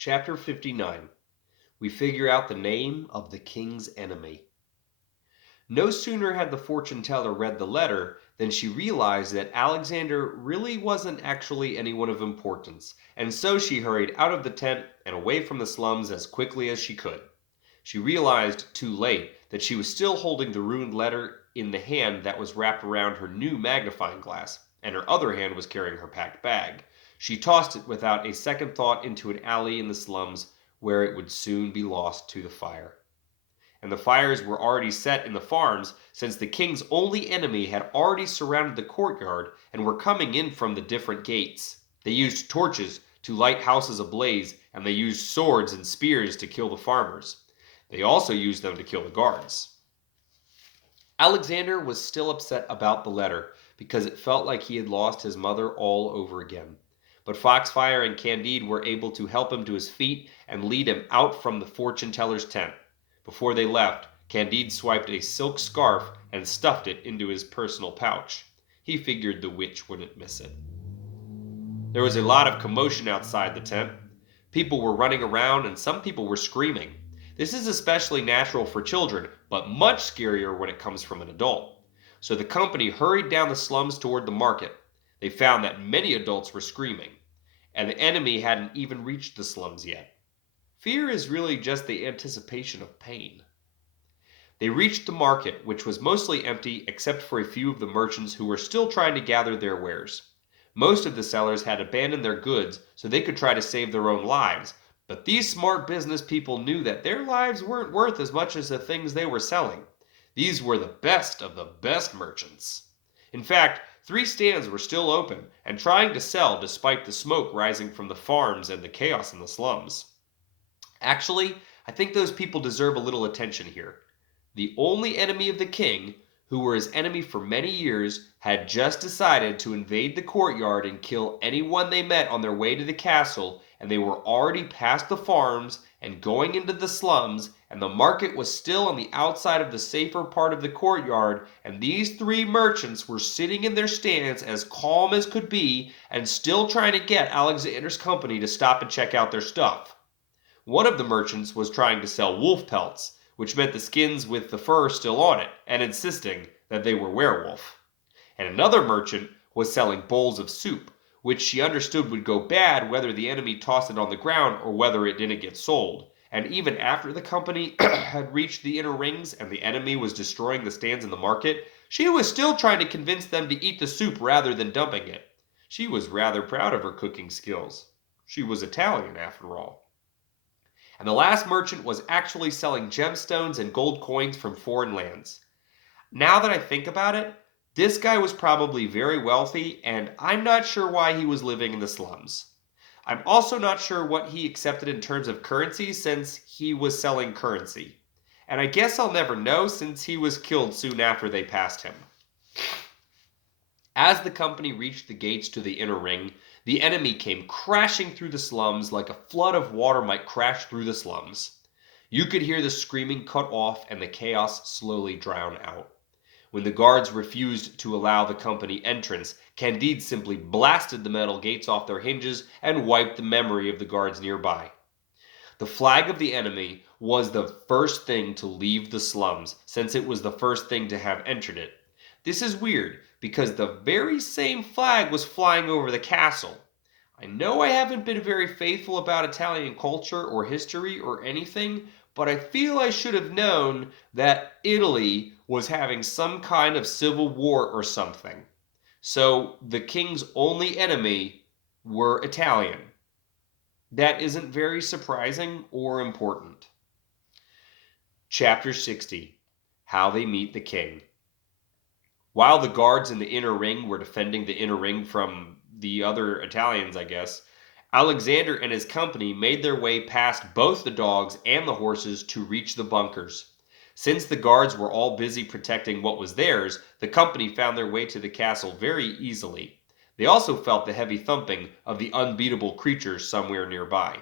Chapter 59. We figure out the name of the king's enemy. No sooner had the fortune teller read the letter than she realized that Alexander really wasn't actually anyone of importance, and so she hurried out of the tent and away from the slums as quickly as she could. She realized too late that she was still holding the ruined letter in the hand that was wrapped around her new magnifying glass, and her other hand was carrying her packed bag. She tossed it without a second thought into an alley in the slums where it would soon be lost to the fire. And the fires were already set in the farms, since the king's only enemy had already surrounded the courtyard and were coming in from the different gates. They used torches to light houses ablaze, and they used swords and spears to kill the farmers. They also used them to kill the guards. Alexander was still upset about the letter, because it felt like he had lost his mother all over again. But Foxfire and Candide were able to help him to his feet and lead him out from the fortune teller's tent. Before they left, Candide swiped a silk scarf and stuffed it into his personal pouch. He figured the witch wouldn't miss it. There was a lot of commotion outside the tent. People were running around and some people were screaming. This is especially natural for children, but much scarier when it comes from an adult. So the company hurried down the slums toward the market. They found that many adults were screaming, and the enemy hadn't even reached the slums yet. Fear is really just the anticipation of pain. They reached the market, which was mostly empty except for a few of the merchants who were still trying to gather their wares. Most of the sellers had abandoned their goods so they could try to save their own lives, but these smart business people knew that their lives weren't worth as much as the things they were selling. These were the best of the best merchants. In fact, 3 stands were still open and trying to sell despite the smoke rising from the farms and the chaos in the slums. Actually, I think those people deserve a little attention here. The only enemy of the king, who were his enemy for many years, had just decided to invade the courtyard and kill anyone they met on their way to the castle, and they were already past the farms and going into the slums, and the market was still on the outside of the safer part of the courtyard, and these 3 merchants were sitting in their stands as calm as could be and still trying to get Alexander's company to stop and check out their stuff. One of the merchants was trying to sell wolf pelts, which meant the skins with the fur still on it, and insisting that they were werewolf. And another merchant was selling bowls of soup, which she understood would go bad whether the enemy tossed it on the ground or whether it didn't get sold. And even after the company had reached the inner rings and the enemy was destroying the stands in the market, she was still trying to convince them to eat the soup rather than dumping it. She was rather proud of her cooking skills. She was Italian, after all. And the last merchant was actually selling gemstones and gold coins from foreign lands. Now that I think about it, this guy was probably very wealthy, and I'm not sure why he was living in the slums. I'm also not sure what he accepted in terms of currency since he was selling currency. And I guess I'll never know since he was killed soon after they passed him. As the company reached the gates to the inner ring, the enemy came crashing through the slums like a flood of water might crash through the slums. You could hear the screaming cut off and the chaos slowly drown out. When the guards refused to allow the company entrance, Candide simply blasted the metal gates off their hinges and wiped the memory of the guards nearby. The flag of the enemy was the first thing to leave the slums, since it was the first thing to have entered it. This is weird, because the very same flag was flying over the castle. I know I haven't been very faithful about Italian culture or history or anything, but I feel I should have known that Italy was having some kind of civil war or something. So the king's only enemy were Italian. That isn't very surprising or important. Chapter 60. How they meet the king. While the guards in the inner ring were defending the inner ring from the other Italians, I guess, Alexander and his company made their way past both the dogs and the horses to reach the bunkers. Since the guards were all busy protecting what was theirs, the company found their way to the castle very easily. They also felt the heavy thumping of the unbeatable creatures somewhere nearby.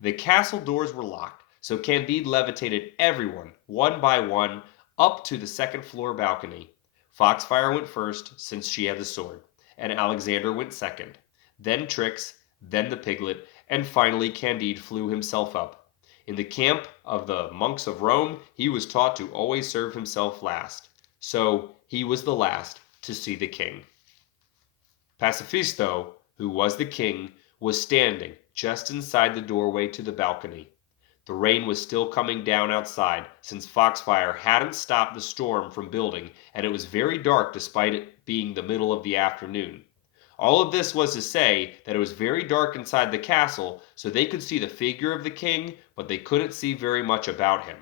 The castle doors were locked, so Candide levitated everyone, one by one, up to the second floor balcony. Foxfire went first, since she had the sword, and Alexander went second. Then Trix, then the piglet, and finally Candide flew himself up. In the camp of the monks of Rome, he was taught to always serve himself last. So he was the last to see the king. Pacifisto, who was the king, was standing just inside the doorway to the balcony. The rain was still coming down outside, since Foxfire hadn't stopped the storm from building, and it was very dark despite it being the middle of the afternoon. All of this was to say that it was very dark inside the castle, so they could see the figure of the king, but they couldn't see very much about him.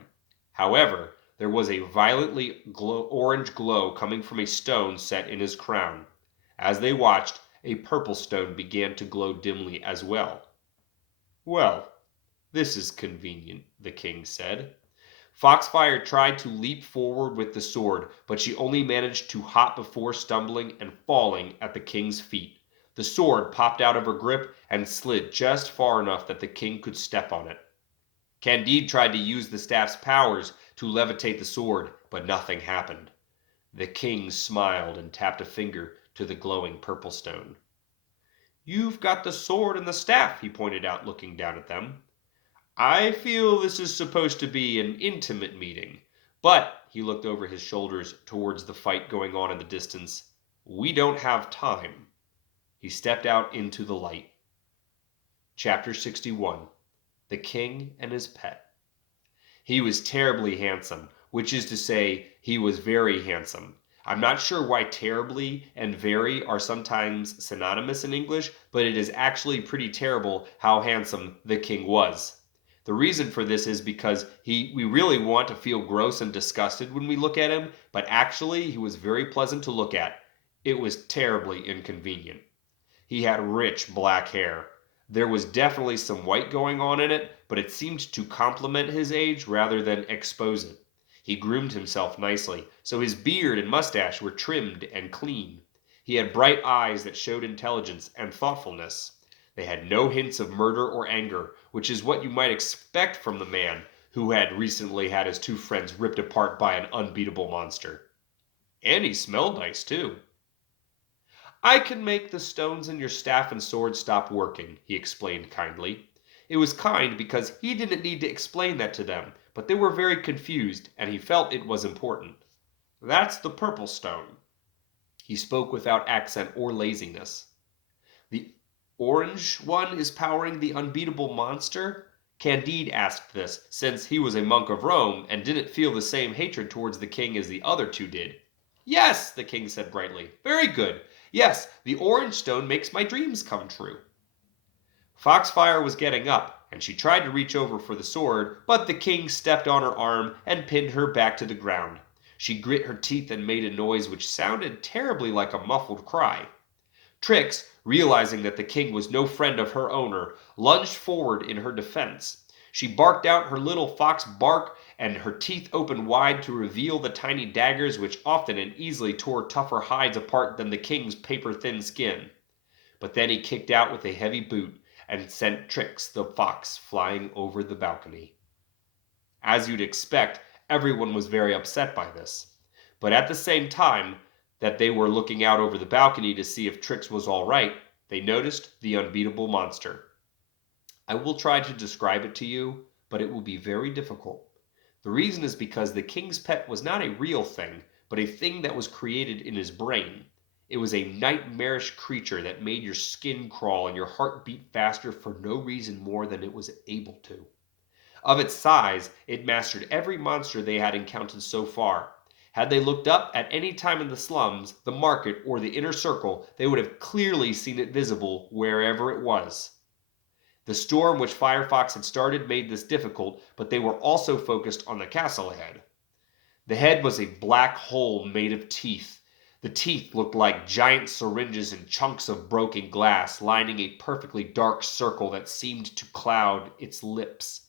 However, there was a violently orange glow coming from a stone set in his crown. As they watched, a purple stone began to glow dimly as well. "Well, this is convenient," the king said. Foxfire tried to leap forward with the sword, but she only managed to hop before stumbling and falling at the king's feet. The sword popped out of her grip and slid just far enough that the king could step on it. Candide tried to use the staff's powers to levitate the sword, but nothing happened. The king smiled and tapped a finger to the glowing purple stone. "You've got the sword and the staff," he pointed out, looking down at them. "I feel this is supposed to be an intimate meeting, but," he looked over his shoulders towards the fight going on in the distance, "we don't have time." He stepped out into the light. Chapter 61. The King and His Pet. He was terribly handsome, which is to say, he was very handsome. I'm not sure why terribly and very are sometimes synonymous in English, but it is actually pretty terrible how handsome the king was. The reason for this is because we really want to feel gross and disgusted when we look at him, but actually he was very pleasant to look at. It was terribly inconvenient. He had rich black hair. There was definitely some white going on in it, but it seemed to complement his age rather than expose it. He groomed himself nicely, so his beard and mustache were trimmed and clean. He had bright eyes that showed intelligence and thoughtfulness. They had no hints of murder or anger, which is what you might expect from the man who had recently had his two friends ripped apart by an unbeatable monster. And he smelled nice, too. "I can make the stones in your staff and sword stop working," he explained kindly. It was kind because he didn't need to explain that to them, but they were very confused, and he felt it was important. "That's the purple stone." He spoke without accent or laziness. "The orange one is powering the unbeatable monster?" Candide asked this, since he was a monk of Rome and didn't feel the same hatred towards the king as the other two did. "Yes," the king said brightly. "Very good. Yes, the orange stone makes my dreams come true." Foxfire was getting up, and she tried to reach over for the sword, but the king stepped on her arm and pinned her back to the ground. She grit her teeth and made a noise which sounded terribly like a muffled cry. Trix, realizing that the king was no friend of her owner, lunged forward in her defense. She barked out her little fox bark, and her teeth opened wide to reveal the tiny daggers which often and easily tore tougher hides apart than the king's paper-thin skin. But then he kicked out with a heavy boot and sent Trix the fox flying over the balcony. As you'd expect, everyone was very upset by this. But at the same time that they were looking out over the balcony to see if Trix was all right, they noticed the unbeatable monster. I will try to describe it to you, but it will be very difficult. The reason is because the king's pet was not a real thing, but a thing that was created in his brain. It was a nightmarish creature that made your skin crawl and your heart beat faster for no reason more than it was able to. Of its size, it mastered every monster they had encountered so far. Had they looked up at any time in the slums, the market, or the inner circle, they would have clearly seen it visible wherever it was. The storm which Firefox had started made this difficult, but they were also focused on the castle ahead. The head was a black hole made of teeth. The teeth looked like giant syringes and chunks of broken glass lining a perfectly dark circle that seemed to cloud its lips.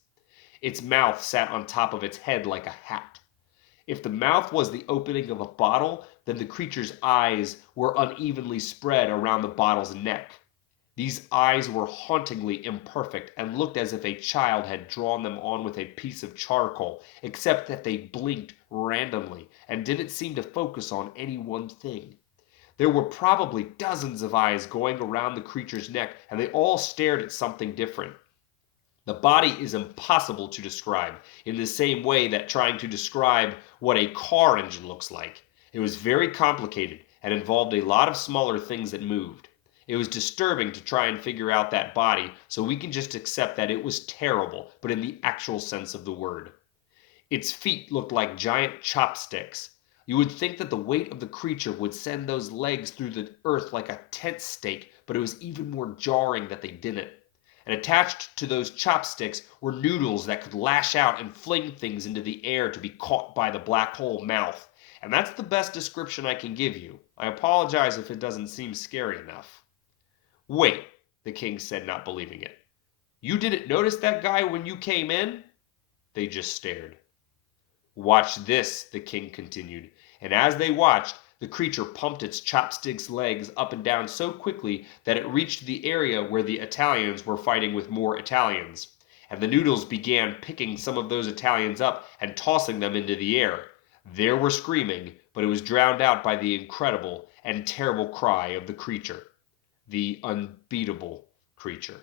Its mouth sat on top of its head like a hat. If the mouth was the opening of a bottle, then the creature's eyes were unevenly spread around the bottle's neck. These eyes were hauntingly imperfect and looked as if a child had drawn them on with a piece of charcoal, except that they blinked randomly and didn't seem to focus on any one thing. There were probably dozens of eyes going around the creature's neck, and they all stared at something different. The body is impossible to describe, in the same way that trying to describe what a car engine looks like. It was very complicated and involved a lot of smaller things that moved. It was disturbing to try and figure out that body, so we can just accept that it was terrible, but in the actual sense of the word. Its feet looked like giant chopsticks. You would think that the weight of the creature would send those legs through the earth like a tent stake, but it was even more jarring that they didn't. And attached to those chopsticks were noodles that could lash out and fling things into the air to be caught by the black hole mouth. And that's the best description I can give you. I apologize if it doesn't seem scary enough. Wait, the king said, not believing it. You didn't notice that guy when you came in? They just stared. Watch this, the king continued, and as they watched, the creature pumped its chopsticks legs up and down so quickly that it reached the area where the Italians were fighting with more Italians, and the noodles began picking some of those Italians up and tossing them into the air. There were screaming, but it was drowned out by the incredible and terrible cry of the creature, the unbeatable creature.